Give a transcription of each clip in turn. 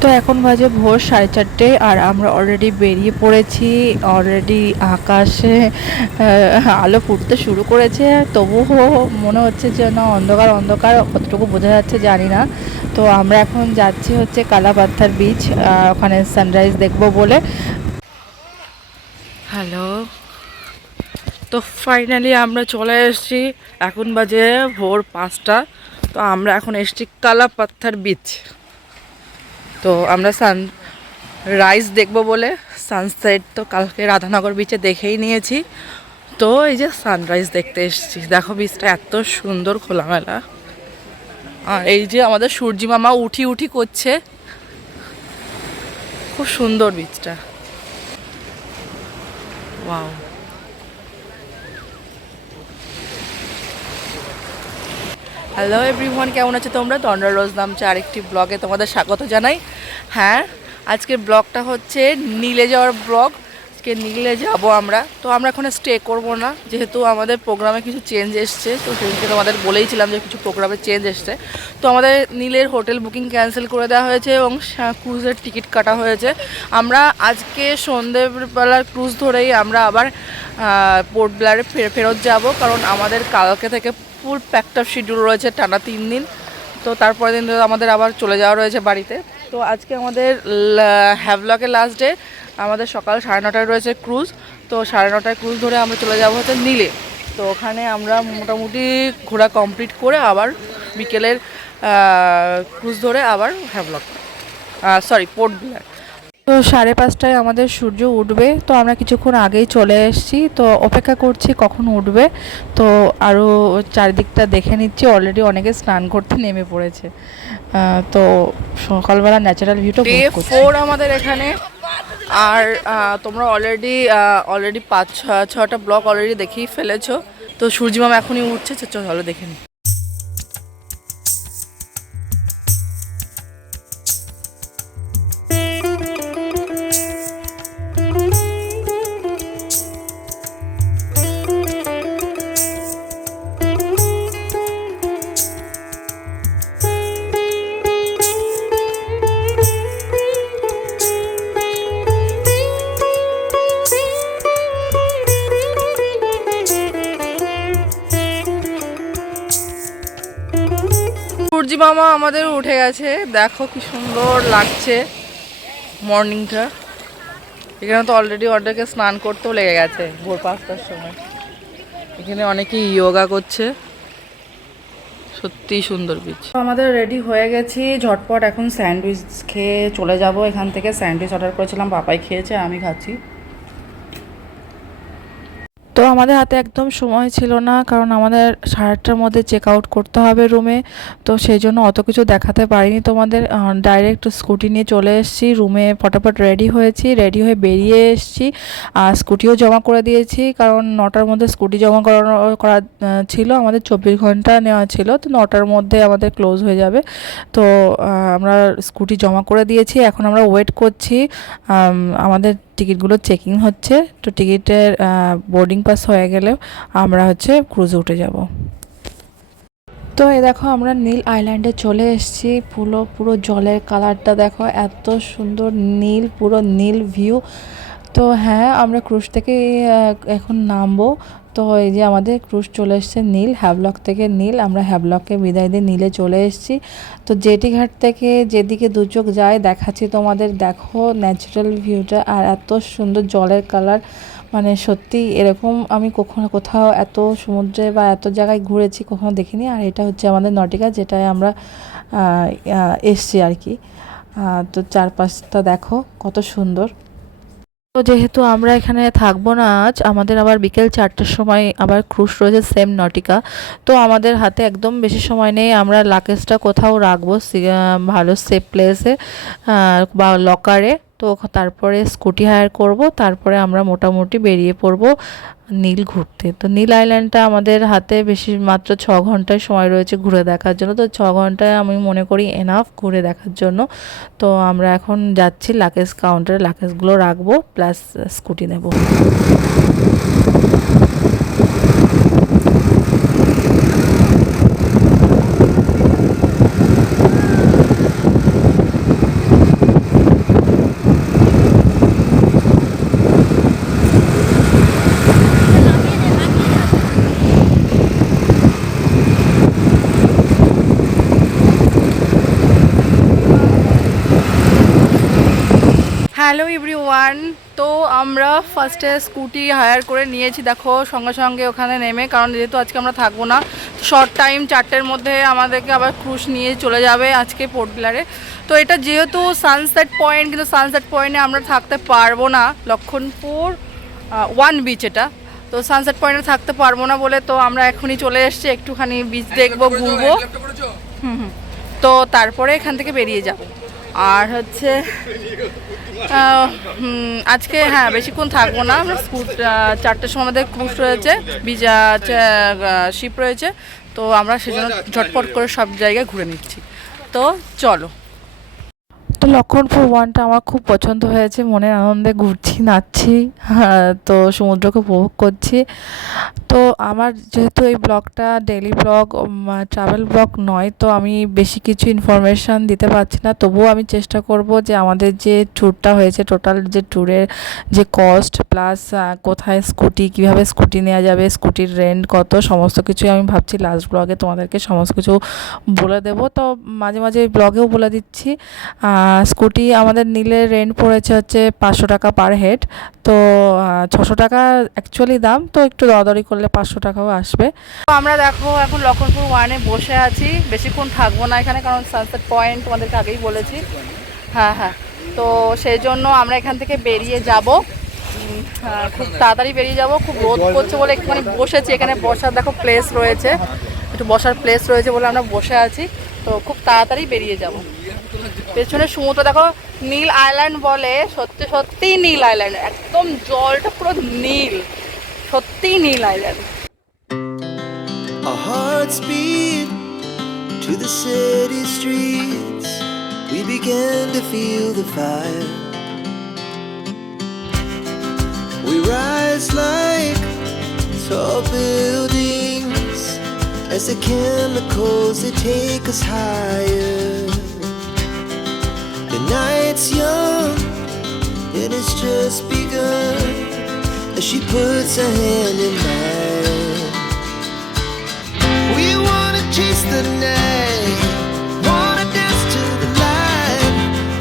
তো এখন বাজে ভোর 4:30 আর আমরা অলরেডি বেরিয়ে পড়েছি। অলরেডি আকাশে আলো ফুটতে শুরু করেছে, তবুও মনে হচ্ছে যেন অন্ধকার অন্ধকার, কতটুকু বোঝা যাচ্ছে জানি না। তো আমরা এখন যাচ্ছি হচ্ছে কালাপাত্থার বিচ, ওখানে সানরাইজ দেখব বলে। হ্যালো, তো ফাইনালি আমরা চলে এসেছি। এখন বাজে ভোর 5টা। তো আমরা এখন এসেছি কালাপাত্থার বিচ। তো আমরা রাইজ দেখবো বলে সানসেট তো কালকে রাধানগর বিচে দেখেই নিয়েছি। তো এই যে সানরাইজ দেখতে এসেছি। দেখো বিচটা এত সুন্দর খোলামেলা, আর এই যে আমাদের সূর্যি মামা উঠি উঠি করছে, খুব সুন্দর বিচটা। ওয়াও। হ্যালো এভরিওয়ান, কেমন আছে তোমরা? তন্দ্রা রোজ নামছে আরেকটি ব্লগে তোমাদের স্বাগত জানাই। হ্যাঁ, আজকের ব্লগটা হচ্ছে নীলে যাওয়ার ব্লগ। আজকে নীলে যাব আমরা। তো আমরা এখন স্টে করব না, যেহেতু আমাদের প্রোগ্রামে কিছু চেঞ্জ এসছে। তো সেদিনকে তোমাদের বলেইছিলাম যে কিছু প্রোগ্রামে চেঞ্জ এসছে। তো আমাদের নীলের হোটেল বুকিং ক্যান্সেল করে দেওয়া হয়েছে এবং ক্রুজের টিকিট কাটা হয়েছে। আমরা আজকে সন্ধ্যেবেলার ক্রুজ ধরেই আমরা আবার পোর্ট ব্লেয়ারে ফেরত যাব, কারণ আমাদের কালকে থেকে ফুল প্যাকড আপ শিডিউল রয়েছে টানা 3 দিন। তো তারপরের দিন আমাদের আবার চলে যাওয়া রয়েছে বাড়িতে। তো আজকে আমাদের হ্যাভলকের লাস্ট ডে। আমাদের সকাল 9:30টায় রয়েছে ক্রুজ। তো 9:30টায় ক্রুজ ধরে আমরা চলে যাব হচ্ছে নীলে। তো ওখানে আমরা মোটামুটি ঘোরা কমপ্লিট করে আবার বিকেলের ক্রুজ ধরে আবার হ্যাভলক, সরি, পোর্ট ব্লেয়ার। তো 5:30টায় আমাদের সূর্য উঠবে। তো আমরা কিছুক্ষণ আগেই চলে এসেছি, তো অপেক্ষা করছি কখন উঠবে। তো আরও চারিদিকটা দেখে নিচ্ছি। অলরেডি অনেকে স্নান করতে নেমে পড়েছে। তো সকালবেলা ন্যাচারাল ভিউটা ডে 4 আমাদের এখানে। আর তোমরা অলরেডি 5-6টা ব্লগ অলরেডি দেখেই ফেলেছো। তো সূর্যিমামা এখনই উঠছে, চলো দেখে নিই। সূর্যি মামা আমাদের উঠে গেছে, দেখো কি সুন্দর লাগছে মর্নিংটা। এখানে তো অলরেডি অনেকে স্নান করতেও লেগে গেছে ভোর 5টার সময়। এখানে অনেকেই যোগা করছে, সত্যিই সুন্দর বিচ। আমাদের রেডি হয়ে গেছি, ঝটপট এখন স্যান্ডউইচ খেয়ে চলে যাব এখান থেকে। স্যান্ডউইচ অর্ডার করেছিলাম, পাপাই খেয়েছে, আমি খাচ্ছি। তো আমাদের হাতে একদম সময় ছিল না, কারণ আমাদের 8:30টার মধ্যে চেক আউট করতে হবে রুমে। তো সেই জন্য অত কিছু দেখাতে পারিনি তোমাদের। ডাইরেক্ট স্কুটি নিয়ে চলে এসেছি রুমে, ফটাফট রেডি হয়েছি, রেডি হয়ে বেরিয়ে এসেছি। আর স্কুটিও জমা করে দিয়েছি, কারণ 9টার মধ্যে স্কুটি জমা করা ছিল। আমাদের 24 ঘন্টা নেওয়া ছিল, তো 9টার মধ্যে আমাদের ক্লোজ হয়ে যাবে। তো আমরা স্কুটি জমা করে দিয়েছি। এখন আমরা ওয়েট করছি, আমাদের টিকিটগুলো চেকিং হচ্ছে। তো টিকিটের বোর্ডিং পাস হয়ে গেলেও আমরা হচ্ছে ক্রুজে উঠে যাব। তো এই দেখো আমরা নীল আইল্যান্ডে চলে এসেছি। পুরো জলের কালারটা দেখো, এত সুন্দর নীল, পুরো নীল ভিউ। তো হ্যাঁ, আমরা ক্রুজ থেকে এখন নামবো। তো এই যে আমাদের ক্রুজ চলে এসছে নীল, হ্যাভলক থেকে নীল। আমরা হ্যাভলককে বিদায় দিয়ে নীলে চলে এসেছি। তো জেটি ঘাট থেকে যেদিকে দু চোখ যায় দেখাচ্ছি তোমাদের, দেখো ন্যাচারাল ভিউটা, আর এত সুন্দর জলের কালার। মানে সত্যি এরকম আমি কখনো কোথাও এত সমুদ্রে বা এত জায়গায় ঘুরেছি কখনো দেখিনি। আর এটা হচ্ছে আমাদের নটিকা, যেটায় আমরা এসছি আর কি। তো চারপাশটা দেখো কত সুন্দর। তো যেহেতু আমরা এখানে থাকবো না আজ, আমাদের আবার বিকেল 4টার সময় আবার ক্রুজ রয়েছে সেম নটিকা। তো আমাদের হাতে একদম বেশি সময় নেই। আমরা লাগেজটা কোথাও রাখবো ভালো সেফ প্লেসে বা লকারে। তো তারপরে স্কুটি হায়ার করব, তারপরে আমরা মোটামুটি বেরিয়ে পড়ব নীল ঘুরতে। তো নীল আইল্যান্ডটা আমাদের হাতে বেশি মাত্র 6 ঘন্টায় সময় রয়েছে ঘুরে দেখার জন্য। তো 6 ঘন্টায় আমি মনে করি এনাফ ঘুরে দেখার জন্য। তো আমরা এখন যাচ্ছি লাগেজ কাউন্টারে, লাগেজগুলো রাখবো প্লাস স্কুটি নেব। হ্যালো এভরিওয়ান, তো আমরা ফার্স্টে স্কুটি হায়ার করে নিয়েছি। দেখো সঙ্গে সঙ্গে ওখানে নেমে, কারণ যেহেতু আজকে আমরা থাকবো না, শর্ট টাইম 4টের মধ্যে আমাদেরকে আবার ক্রুজ নিয়ে চলে যাবে আজকে পোর্ট ব্লেয়ারে। তো এটা যেহেতু সানসেট পয়েন্ট, কিন্তু সানসেট পয়েন্টে আমরা থাকতে পারবো না, লক্ষণপুর ওয়ান বিচ এটা। তো সানসেট পয়েন্টে থাকতে পারবো না বলে তো আমরা এখনই চলে এসেছি, একটুখানি বিচ দেখবো, ঘুরবো। তো তারপরে এখান থেকে বেরিয়ে যাব। আর হচ্ছে আজকে হ্যাঁ বেশিক্ষণ থাকবো না, আমরা 4টের সময় আমাদের ক্রুজ রয়েছে, বিচ শিপ রয়েছে। তো আমরা সেজন্য ঝটপট করে সব জায়গায় ঘুরে নিচ্ছি। তো চলো। তো লক্ষণপুর ওয়ানটা আমার খুব পছন্দ হয়েছে, মনের আনন্দে ঘুরছি, নাচছি, তো সমুদ্রকে উপভোগ করছি। তো আমার যেহেতু এই ব্লগটা ডেইলি ব্লগ, ট্রাভেল ব্লগ নয়, তো আমি বেশি কিছু ইনফরমেশান দিতে পারছি না। তবুও আমি চেষ্টা করব যে আমাদের যে ট্যুরটা হয়েছে, টোটাল যে ট্যুরের যে কস্ট প্লাস কোথায় স্কুটি, কীভাবে স্কুটি নেওয়া যাবে, স্কুটির রেন্ট কত, সমস্ত কিছুই আমি ভাবছি লাস্ট ব্লগে তোমাদেরকে সমস্ত কিছু বলে দেবো। তো মাঝে মাঝে এই ব্লগেও বলে দিচ্ছি। স্কুটি আমাদের নিলে রেন্ট পড়েছে হচ্ছে 500 টাকা পার হেড। তো 600 টাকা অ্যাকচুয়ালি দাম, তো একটু দরদারি করলে 500 টাকাও আসবে। তো আমরা দেখো এখন লক্ষণপুর ওয়ানে বসে আছি, বেশিক্ষণ থাকবো না এখানে, কারণ সানসেট পয়েন্ট তোমাদেরকে আগেই বলেছি। হ্যাঁ হ্যাঁ, তো সেই জন্য আমরা এখান থেকে বেরিয়ে যাব, খুব তাড়াতাড়ি বেরিয়ে যাব। খুব রোদ করছে বলে একটুখানি বসেছি, এখানে বসার দেখো প্লেস রয়েছে, একটু বসার প্লেস রয়েছে বলে আমরা বসে আছি। তো খুব তাড়াতাড়ি বেরিয়ে যাব। পেছনে সমুদ্র দেখো, নীল আইল্যান্ড বলে, সত্যি সত্যিই নীল আইল্যান্ড, একদম জলটা পুরো নীল, সত্যিই নীল island. Our hearts beat to the city streets. We began to feel the fire. We rise like tall buildings as the chemicals they take us higher. The night's young and it's just begun as she puts her hand in mine. We wanna chase the night, wanna dance to the light,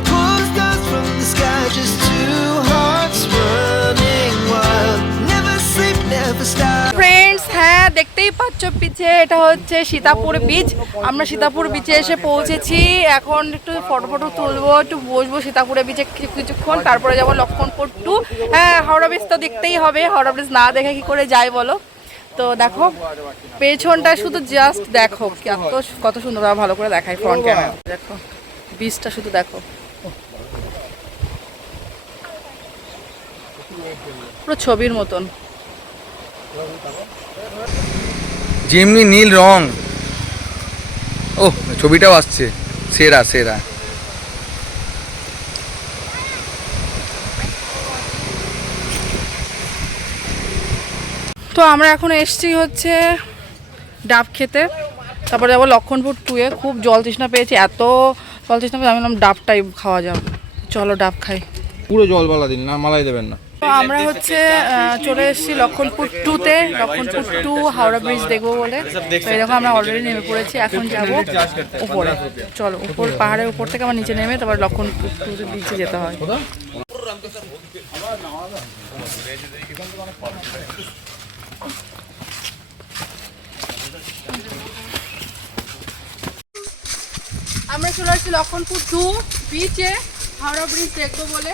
pull the stars from the sky, just two hearts running wild, never sleep, never stop. Friends, হ্যাঁ দেখতেই পাচ্ছ পিছে, এটা হচ্ছে Sitapur beach. আমরা সীতাপুর বিচে এসে পৌঁছেছি, এখন একটু ফটো তুলবো, একটু বসবো সীতাপুরে বিচে কিছুক্ষণ, তারপরে যাবো লক্ষণপুর 2। হ্যাঁ, হাওড়া ব্রিজ তো দেখতেই হবে, হাওড়া ব্রিজ না দেখে কি করে যাই বলো। তো দেখো পেছনটা শুধু জাস্ট দেখো, কত সুন্দর ভালো করে দেখায় ফ্রন্ট ক্যামেরা। দেখো বিচটা শুধু দেখো, পুরো ছবির মতন। যেমনি নীল রং, ও ছবিটাও আসছে, সেরা সেরা। তো আমরা এখন এসছি হচ্ছে ডাব খেতে, তারপরে যাবো লক্ষণপুর 2-এ। খুব জল তৃষ্ণা পেয়েছি, এত জল তৃষ্ণা পেয়েছি, আমি বললাম ডাবটাই খাওয়া যাবে, চলো ডাব খাই। পুরো জল বালা দিন না, মালাই দেবেন না। তো আমরা হচ্ছে চলে এসেছি লক্ষণপুর 2-তে, লক্ষণপুর 2 হাওড়া ব্রিজ দেখবো বলে। তো এরকম আমরা অলরেডি নেমে পড়েছি, এখন যাবো উপরে। চলো উপর, পাহাড়ের উপর থেকে আমার নিচে নেমে তারপর লক্ষণপুর 2 বিচে যেতে হয়। আমরা চলে আসছি লক্ষণপুর 2 বিচে, হাওড়া ব্রিজ দেখবো বলে।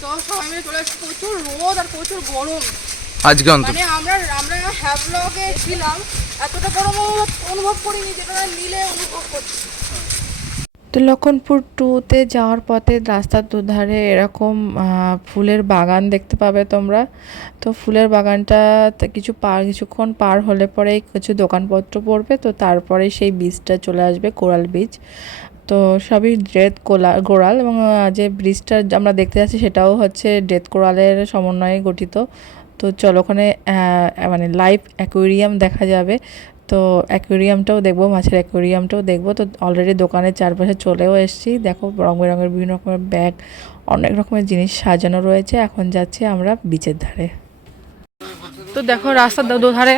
তো সবাই মিলে চলে আসছি, প্রচুর রোদ আর প্রচুর গরম আজকে অন্তত, মানে আমরা হ্যাভলগে ছিলাম, এতটা গরম অনুভব করিনি যেটা নিলে অনুভব করছি। তো লক্ষণপুর 2-তে যাওয়ার পথে রাস্তার দুধারে এরকম ফুলের বাগান দেখতে পাবে তোমরা। তো ফুলের বাগানটাতে কিছুক্ষণ পার হলে পরেই কিছু দোকানপত্র পড়বে, তো তারপরে সেই বীজটা চলে আসবে, কোরাল বীজ। তো সবই ডেথ কোরাল, এবং যে ব্রিজটা আমরা দেখতে যাচ্ছি সেটাও হচ্ছে ডেথ কোরালের সমন্বয়ে গঠিত। তো চলো ওখানে মানে লাইভ অ্যাকোয়ারিয়াম দেখা যাবে, তো অ্যাকোয়ারিয়ামটাও দেখবো, মাছের অ্যাকোয়ারিয়ামটাও দেখবো। তো অলরেডি দোকানের চারপাশে চলেও এসেছি, দেখো রং বেরঙের বিভিন্ন রকমের ব্যাগ, অনেক রকমের জিনিস সাজানো রয়েছে। এখন যাচ্ছি আমরা বিচের ধারে। তো দেখো রাস্তার দুধারে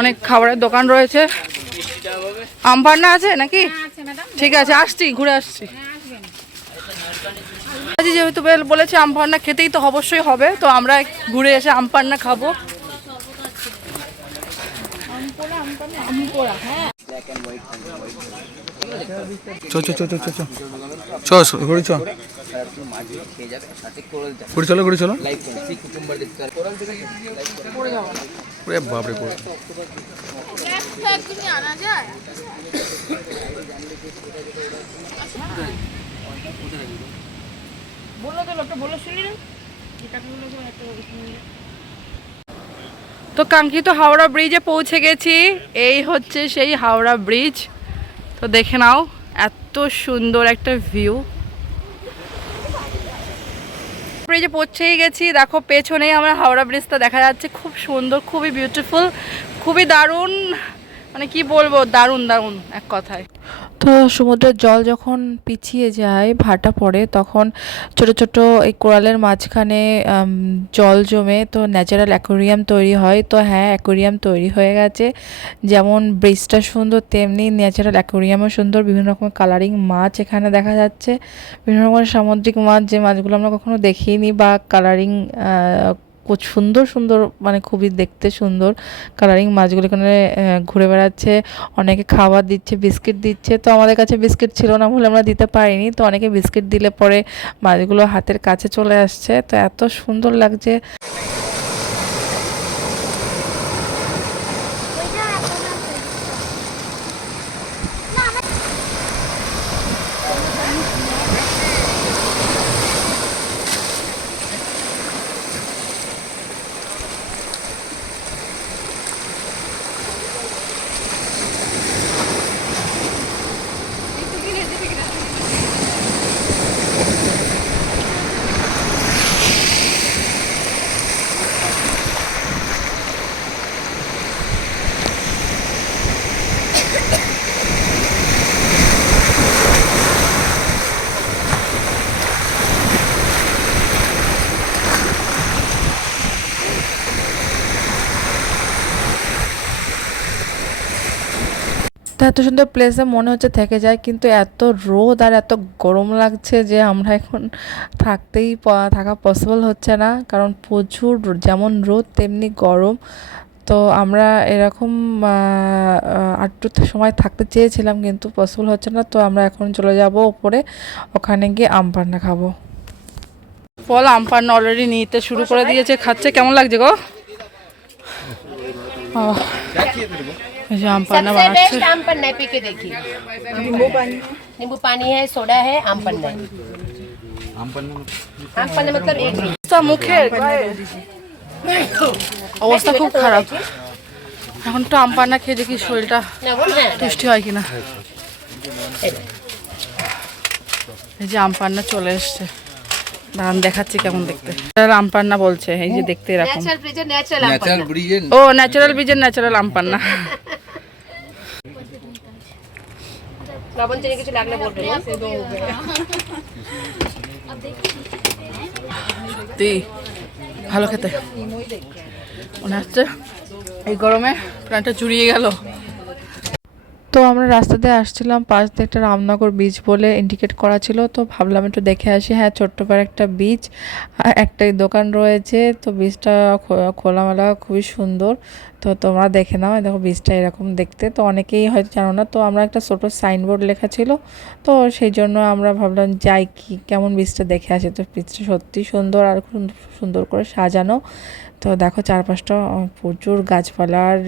অনেক খাবারের দোকান রয়েছে। আম পান্না আছে নাকি? ঠিক আছে, আসছি, ঘুরে আসছি। যেহেতু বলেছে আম পান্না খেতেই তো অবশ্যই হবে, তো আমরা ঘুরে এসে আম পান্না খাবো। চো চো চো চো চো চো চো ঘুরে চো ঘুরে চলো ঘুরে চলো। ওরে বাপরে পড়ে তো কাঙ্ক্ষিত হাওড়া ব্রিজে পৌঁছে গেছি। এই হচ্ছে সেই হাওড়া ব্রিজ। তো দেখে নাও এত সুন্দর একটা ভিউ। ব্রিজে পৌঁছেই গেছি, দেখো পেছনেই আমরা হাওড়া ব্রিজটা দেখা যাচ্ছে, খুব সুন্দর, খুবই বিউটিফুল, খুবই দারুণ, মানে কি বলবো, দারুণ দারুণ এক কথায়। তো সমুদ্রের জল যখন পিছিয়ে যায়, ভাটা পড়ে, তখন ছোট ছোট এই কোরালের মাঝখানে জল জমে তো ন্যাচারাল অ্যাকোয়ারিয়াম তৈরি হয়। তো হ্যাঁ, অ্যাকোয়ারিয়াম তৈরি হয়ে গেছে। যেমন ব্রিজটা সুন্দর, তেমনি ন্যাচারাল অ্যাকোয়ারিয়ামও সুন্দর। বিভিন্ন রকমের কালারিং মাছ এখানে দেখা যাচ্ছে, বিভিন্ন রকমের সামুদ্রিক মাছ, যে মাছগুলো আমরা কখনো দেখিনি, বা কালারিং খুব সুন্দর সুন্দর, মানে খুবই দেখতে সুন্দর কালারিং মাছগুলো এখানে ঘুরে বেড়াচ্ছে। অনেকে খাবার দিচ্ছে, বিস্কিট দিচ্ছে। তো আমাদের কাছে বিস্কিট ছিল না বলে আমরা দিতে পারিনি। তো অনেকে বিস্কিট দিলে পরে মাছগুলো হাতের কাছে চলে আসছে। তো এত সুন্দর লাগছে। তো এত সুন্দর প্লেসে মনে হচ্ছে থেকে যায়, কিন্তু এত রোদ আর এত গরম লাগছে যে আমরা এখন থাকা পসিবল হচ্ছে না, কারণ প্রচুর যেমন রোদ তেমনি গরম। তো আমরা এরকম একটু সময় থাকতে চেয়েছিলাম, কিন্তু পসিবল হচ্ছে না। তো আমরা এখন চলে যাব উপরে, ওখানে গিয়ে আম পান্না খাবো। ফল আম পান্না অলরেডি নিতে শুরু করে দিয়েছে, খাচ্ছে। কেমন লাগছে গো? এই যে আম পান্না सबसे বানাচ্ছে। बेस्ट आम पन्ना है, पी के देखिए। नींबू पानी है, सोडा है, आम पन्ना है। आम पन्ना मतलब एक ही। তা মুখে অবস্থা খুব খারাপ। এখন তো আম পান্না খেয়ে দেখি শরীরটা ना वो है তুষ্টি হয় কিনা। এই যে আম পান্না চলে এসছে, দাঁড়ান দেখাচ্ছি কেমন দেখতে। আম পান্না বলছে, এই যে দেখতে এরকম। नेचुरल फ्रिज नेचुरल आम ন্যাচারাল पन्ना। ব্রিজের ও ন্যাচারাল বীজের ন্যাচারাল আম পান্না। लवण चने কিছু লাগলে বলবেন। সত্যি ভালো খেতে মনে হচ্ছে, এই গরমে প্রাণটা জুড়িয়ে গেল। তো আমরা রাস্তা দিয়ে আসছিলাম, পাশ দিয়ে একটা রামনগর বিচ বলে ইন্ডিকেট করা ছিল। তো ভাবলাম একটু দেখে আসি। হ্যাঁ, ছোট্ট পাড়ে একটা বিচ আর একটাই দোকান রয়েছে। তো বিচটা খোলামেলা, খুবই সুন্দর। তো তোমরা দেখে নাও, দেখো বিচটা এরকম দেখতে। তো অনেকেই হয়তো জানো না। তো আমরা একটা ছোটো সাইনবোর্ড লেখা ছিল, তো সেই জন্য আমরা ভাবলাম যাই কেমন বিচটা দেখে আসি। তো বিচটা সত্যি সুন্দর আর খুব সুন্দর করে সাজানো। তো দেখো চারপাশটা প্রচুর গাছপালার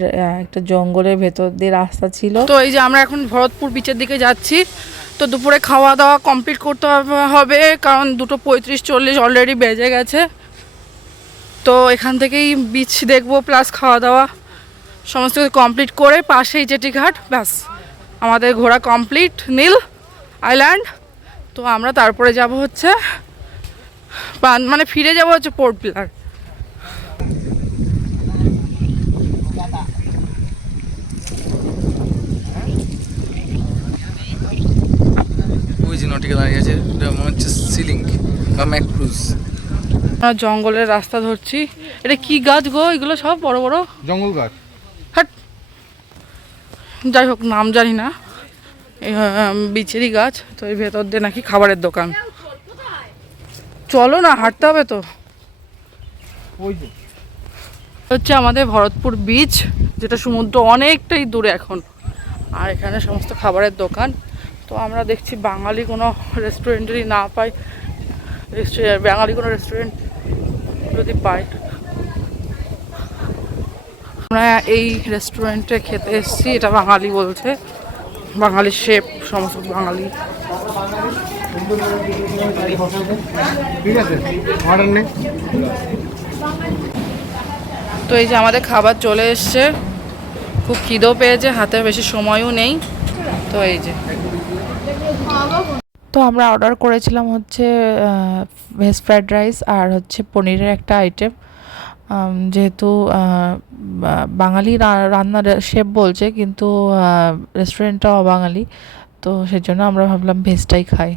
একটা জঙ্গলের ভেতর দিয়ে রাস্তা ছিল। তো এই যে আমরা এখন ভরতপুর বিচের দিকে যাচ্ছি। তো দুপুরে খাওয়া দাওয়া কমপ্লিট করতে হবে, কারণ 2:35-40 অলরেডি বেজে গেছে। তো এখান থেকেই বিচ দেখবো, প্লাস খাওয়া দাওয়া সমস্ত কিছু কমপ্লিট করে পাশেই জেটিঘাট, ব্যাস আমাদের ঘোরা কমপ্লিট, নীল আইল্যান্ড। তো আমরা তারপরে যাব হচ্ছে মানে ফিরে যাব হচ্ছে পোর্ট ব্লেয়ার। ওই যে নটিকে দাঁড়িয়ে আছে, এটা মনে হচ্ছে সিলিং বা ম্যাক্রুজ। আমরা জঙ্গলের রাস্তা ধরছি। এটা কি গাছ গো? এগুলো সব বড় বড় জঙ্গল গাছ। হাট, যাই হোক নাম জানি না। বিচেরি গাছ। তো এই ভেতর দিয়ে নাকি খাবারের দোকান। চলো না, হাঁটতে হবে তো। হচ্ছে আমাদের ভরতপুর বিচ, যেটা সমুদ্র অনেকটাই দূরে এখন, আর এখানে সমস্ত খাবারের দোকান। তো আমরা দেখছি বাঙালি কোনো রেস্টুরেন্টেরই না পাই, বাঙালি কোনো রেস্টুরেন্ট যদি পাই। আমরা এই রেস্টুরেন্টে খেতে এসেছি, এটা বাঙালি বলছে, বাঙালি শেফ, সমস্ত বাঙালি। ঠিক আছে, অর্ডার নেই। তো এই যে আমাদের খাবার চলে এসছে, খুব খিদেও পেয়েছে, হাতে বেশি সময়ও নেই। তো এই যে তো আমরা অর্ডার করেছিলাম হচ্ছে ভেজ ফ্রাইড রাইস আর হচ্ছে পনিরের একটা আইটেম। যেহেতু বাঙালি রান্নার শেফ বলছে, কিন্তু রেস্টুরেন্টটা অবাঙালি, তো সেজন্য আমরা ভাবলাম ভেজটাই খাই।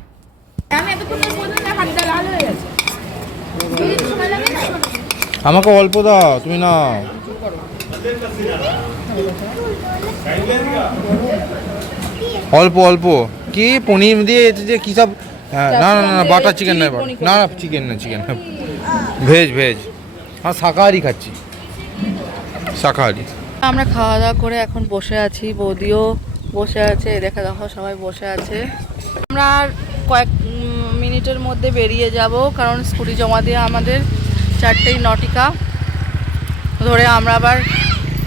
আমাকে অল্প দাও, তুমি নাও। অল্প অল্প কি পনির দিয়ে যে কী সব? হ্যাঁ, না না না, বাটার চিকেন নয়, না না, চিকেন না, চিকেন ভেজ ভেজ। হ্যাঁ, শাকাহারি খাচ্ছি, শাকাহারি। আমরা খাওয়া দাওয়া করে এখন বসে আছি, বৌদিও বসে আছে, দেখো সবাই বসে আছে। আমরা আর কয়েক মিনিটের মধ্যে বেরিয়ে যাব, কারণ স্কুটি জমা দিয়ে আমাদের 4টেই নটিকা ধরে আমরা আবার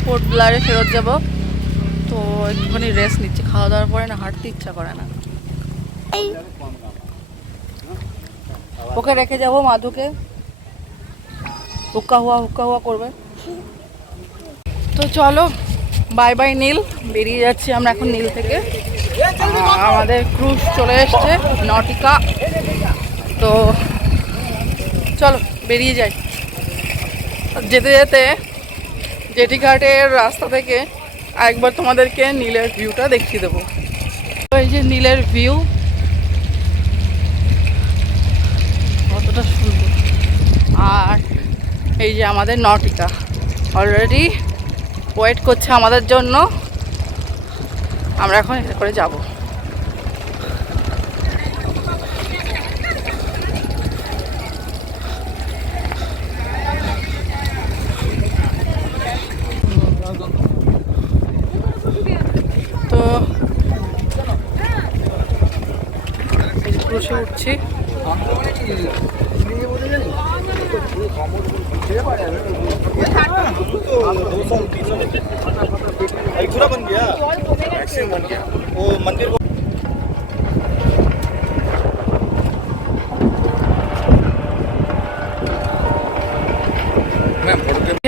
পোর্ট ব্লেয়ারে ফেরত যাব। তো একটুখানি রেস্ট নিচ্ছি, খাওয়া দাওয়ার পরে না হাঁটতে ইচ্ছা করে না। ওকে রেখে যাব, মাধুকে হুক্কা হুয়া করবে। তো চলো, বাই বাই নীল, বেরিয়ে যাচ্ছি আমরা এখন নীল থেকে। আমাদের ক্রুজ চলে এসছে নটিকা, তো চলো বেরিয়ে যাই। যেতে যেতে জেটি ঘাটের রাস্তা থেকে একবার তোমাদেরকে নীলের ভিউটা দেখিয়ে দেবো। এই যে নীলের ভিউ, কতটা সুন্দর। আর এই যে আমাদের নটিকা অলরেডি ওয়েট করছে আমাদের জন্য, আমরা এখন এটা করে যাব। তো ক্রুশে উঠছি। पूरा बन गया, मैक्सिमम बन गया वो मंदिर को।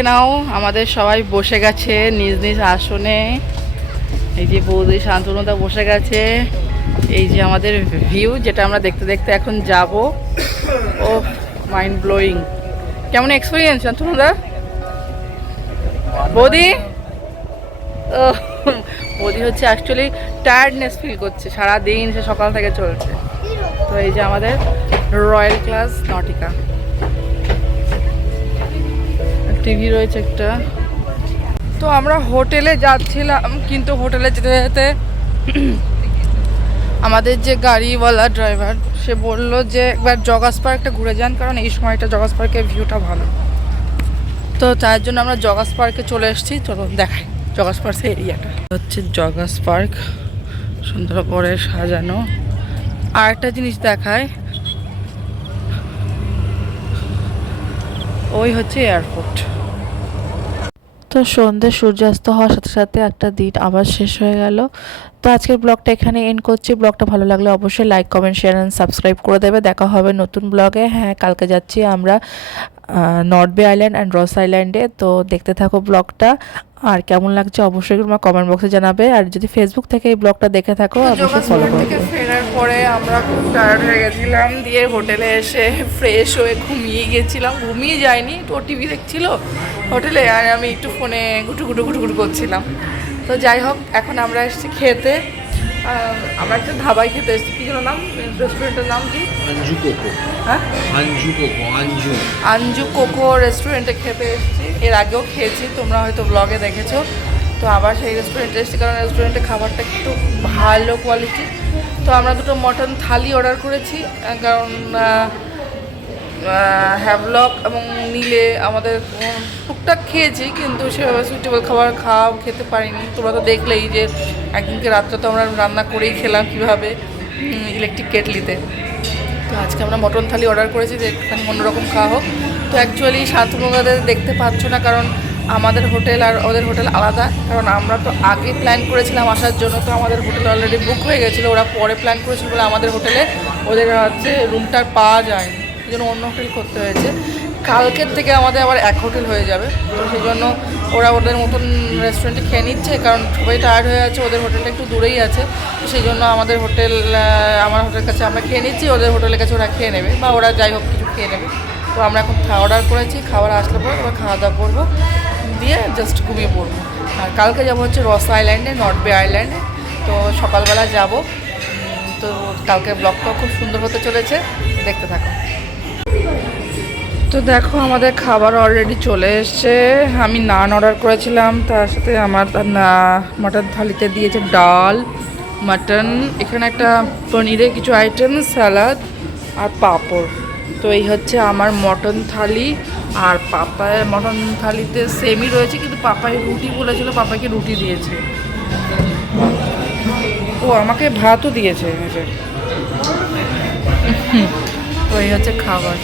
নাও আমাদের সবাই বসে গেছে নিজ নিজ আসনে। এই যে বৌদি শান্তনুদা বসে গেছে, এই যে আমাদের ভিউ, যেটা আমরা দেখতে দেখতে এখন যাব। ও মাইন্ড ব্লোয়িং। কেমন এক্সপিরিয়েন্স শান্তনুদা? বৌদি বৌদি হচ্ছে অ্যাকচুয়ালি টায়ার্ডনেস ফিল করছে, সারাদিন সে সকাল থেকে চলছে। তো এই যে আমাদের রয়্যাল ক্লাস নটিকা, টিভি রয়েছে একটা। তো আমরা হোটেলে যাচ্ছিলাম, কিন্তু হোটেলে যেতে যেতে আমাদের যে গাড়িওয়ালা ড্রাইভার, সে বলল যে একবার জগাস পার্কটা ঘুরে যান, কারণ এই সময়টা জগাস পার্কের ভিউটা ভালো। তো তার জন্য আমরা জগাস পার্কে চলে এসেছি। চলো দেখাই জগাস পার্কের এরিয়াটা। হচ্ছে জগাস পার্ক, সুন্দর করে সাজানো। আর একটা জিনিস দেখায়, ওই হচ্ছে এয়ারপোর্ট। তো সন্ধ্যে সূর্যাস্ত হওয়ার সাথে সাথে একটা দিন আবার শেষ হয়ে গেল। তো আজকের ব্লগটা এখানে এন্ড করছি। ব্লগটা ভালো লাগলে অবশ্যই like, comment, share and subscribe করে দেবে। দেখা হবে নতুন ব্লগে। হ্যাঁ, কালকে যাচ্ছি আমরা নর্থ বে আইল্যান্ড অ্যান্ড রস আইল্যান্ডে। তো দেখতে থাকো ব্লগটা, আর কেমন লাগছে অবশ্যই তোমরা কমেন্ট বক্সে জানাবে। আর যদি ফেসবুক থেকে এই ব্লগটা দেখে থাকো অবশ্যই ফলো করে দেবে। ফেরার পরে আমরা খুব টায়ার্ড হয়ে গেছিলাম, দিয়ে হোটেলে এসে ফ্রেশ হয়ে ঘুমিয়ে গেছিলাম। ঘুমিয়ে যায়নি, তো টিভি দেখছিল হোটেলে, আর আমি একটু ফোনে ঘুটু করছিলাম। তো যাই হোক, এখন আমরা এসেছি খেতে। আমরা একটা ধাবায় খেতে এসেছি। কি যেন নাম রেস্টুরেন্টের নাম? কি? अंजू कोको। হ্যাঁ, अंजू कोको, अंजू। আঞ্জু কোকো রেস্টুরেন্টে খেতে এসেছি। এর আগেও খেয়েছি, তোমরা হয়তো ব্লগে দেখেছো। তো আবার সেই রেস্টুরেন্টে এসেছি, কারণ রেস্টুরেন্টের খাবারটা একটু ভালো কোয়ালিটি। তো আমরা দুটো মটন থালি অর্ডার করেছি, কারণ হ্যাভলক এবং নিলে আমাদের টুকটাক খেয়েছি, কিন্তু সেভাবে সুইটেবল খাবার খেতে পারিনি। তোমরা তো দেখলেই যে একদিনকে রাত্রে তো আমরা রান্না করেই খেলাম কীভাবে, ইলেকট্রিক কেটলিতে। তো আজকে আমরা মটন থালি অর্ডার করেছি যে একটুখানি অন্যরকম খাওয়া হোক। তো অ্যাকচুয়ালি শান্তনুগাদের দেখতে পাচ্ছ না, কারণ আমাদের হোটেল আর ওদের হোটেল আলাদা। কারণ আমরা তো আগে প্ল্যান করেছিলাম আসার জন্য, তো আমাদের হোটেল অলরেডি বুক হয়ে গেছিলো। ওরা পরে প্ল্যান করেছিল বলে আমাদের হোটেলে ওদের হচ্ছে রুমটার পাওয়া যায়নি, সেই জন্য অন্য হোটেল করতে হয়েছে। কালকের থেকে আমাদের আবার এক হোটেল হয়ে যাবে, তো সেই জন্য ওরা ওদের মতন রেস্টুরেন্টে খেয়ে নিচ্ছে, কারণ সবাই টায়ার্ড হয়ে আছে। ওদের হোটেলটা একটু দূরেই আছে, তো সেই জন্য আমার হোটেলের কাছে আমরা খেয়ে নিচ্ছি, ওদের হোটেলের কাছে ওরা খেয়ে নেবে, বা ওরা যাই হোক কিছু খেয়ে নেবে। তো আমরা এখন অর্ডার করেছি, খাবার আসলে পরে আবার খাওয়া দাওয়া করবো, দিয়ে জাস্ট ঘুমিয়ে পড়বো। আর কালকে যাবো হচ্ছে রস আইল্যান্ডে, নর্থ বে আইল্যান্ডে। তো সকালবেলা যাব। তো কালকের ব্লগটাও খুব সুন্দর হতে চলেছে, দেখতে থাকো। তো দেখো আমাদের খাবার অলরেডি চলে এসছে। আমি নান অর্ডার করেছিলাম, তার সাথে আমার মটন থালিতে দিয়েছে ডাল, মাটন, এখানে একটা পনিরের কিছু আইটেম, স্যালাড আর পাঁপড়। তো এই হচ্ছে আমার মটন থালি। আর পাপায় মটন থালিতে সেমই রয়েছে, কিন্তু পাপাই রুটি বলেছিল, পাপাকে রুটি দিয়েছে। ও আমাকে ভাতও দিয়েছে। তো এই হচ্ছে খাবার।